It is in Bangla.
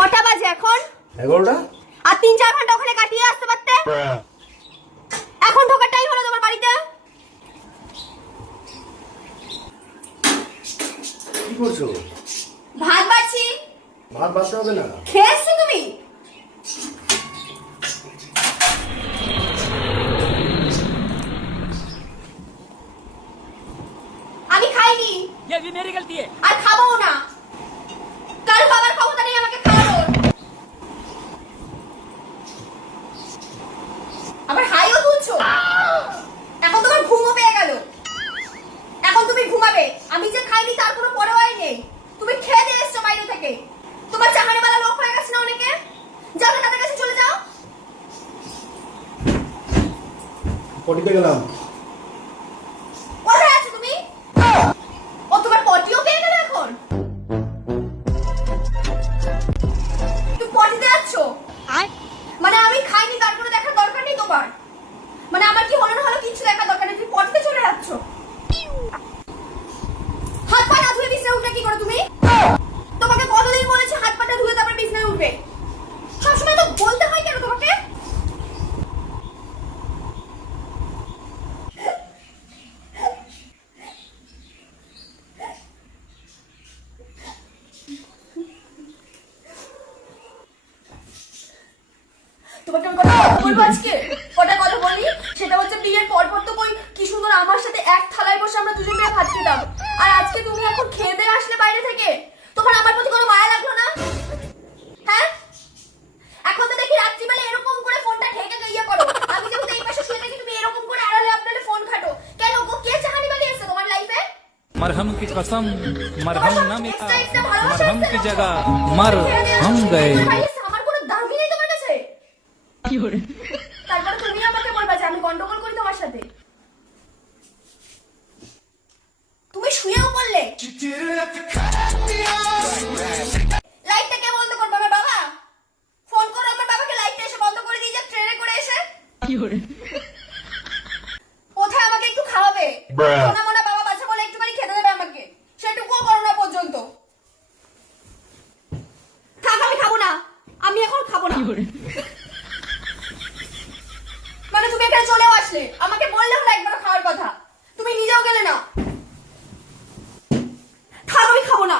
কটা বাজে এখন? 11টা। আর 3-4 ঘন্টা ওখানে কাটিয়ে আসতে পারতে। এখন ঢোকার টাইম হলো তোমার বাড়িতে। কি করছো? ভাত বাড়ছি। ভাত বাড়তে হবে না। খেয়েছো তুমি? আমি খাইনি। ये भी मेरी गलती है। আর খাবো না। কারো বাবার ক্ষমতা নেই আমাকে খাওয়ানোর। আবার হাইও তুলছো। এখন তোমার ঘুমও পেয়ে গেল। এখন তুমি ঘুমাবে। আমি যে খাইনি তার কোনো পরোয়াই নেই। তুমি খেয়ে দিয়ে এসছো বাইরে থেকে। তোমার চাহানিওয়ালা লোক হয়ে গেছে না অনেকে। যাও না, তাদের কাছে চলে যাও। পটিতে গেলাম। কোথায় আছো তুমি? ও তোমার পটিও পেয়ে গেল এখন। তুমি পটিতে আছো? মানে আমি খাইনি তার কোনো দেখার দরকার নেই তোমার। মানে আমার কি হলো না হলো কিছু দেখার দরকার নেই, তুমি পটিতে চলে যাচ্ছ। হাত পা না ধুয়ে বিছানায় উঠলে কি করো তুমি? তোমাকে কতদিন বলেছি হাত পাটা ধুয়ে তারপর বিছানায় উঠবে। সবসময় তো বলতে হয় কেন তোমাকে? তোমাকে আমি কথা বলবো আজকে। কটা কথা বলি সেটা হচ্ছে বিয়ের পর তো কই কি সুন্দর আমার সাথে এক থালায় বসে আমরা দুজন মিলে ভাত খেতাম। আর আজকে তুমি এখন খেয়ে দিয়ে আসলে বাইরে থেকে, তোমার আমার প্রতি কোনো মায়া লাগলো না? হ্যাঁ, এখন তো দেখি রাত্রিবেলা এরকম করে ফোনটা ঢেকে ইয়ে করো। আমি যেহেতু এই পাশে শুয়ে থাকি তুমি এরকম করে আড়ালে আপনারে ফোন ঘাটো কেন? গো কে চাহানি বালি এসে তোমার লাইফে? मरहम की कसम मरहम न मिला मरहम की जगह मर हम गए। আমার কোনো দামই নেই তোমার কাছে। তারপরে তুমি আমাকে বলবা যে আমি গন্ডগোল করি তোমার সাথে। তুমি শুয়েও পড়লে। লাইটটা কে বন্ধ করবে? আমার বাবা। ফোন করো আমার বাবাকে, লাইটটা এসে বন্ধ করে দিয়ে যা ট্রেনে করে এসে। কোথায় আমাকে একটু খাওয়াবে? সোনা মোনা বাবা বাচ্চা বলে একটুখানি খেতে দেবে আমাকে, সেটুকুও করো না পর্যন্ত। থাক, আমি খাবো না। আমি এখন খাবো না। মানে তুমি এখানে চলেও আসলে, আমাকে বললে হলো একবার খাওয়ার কথা, তুমি নিজেও গেলে না। থাক, আমি খাবো না।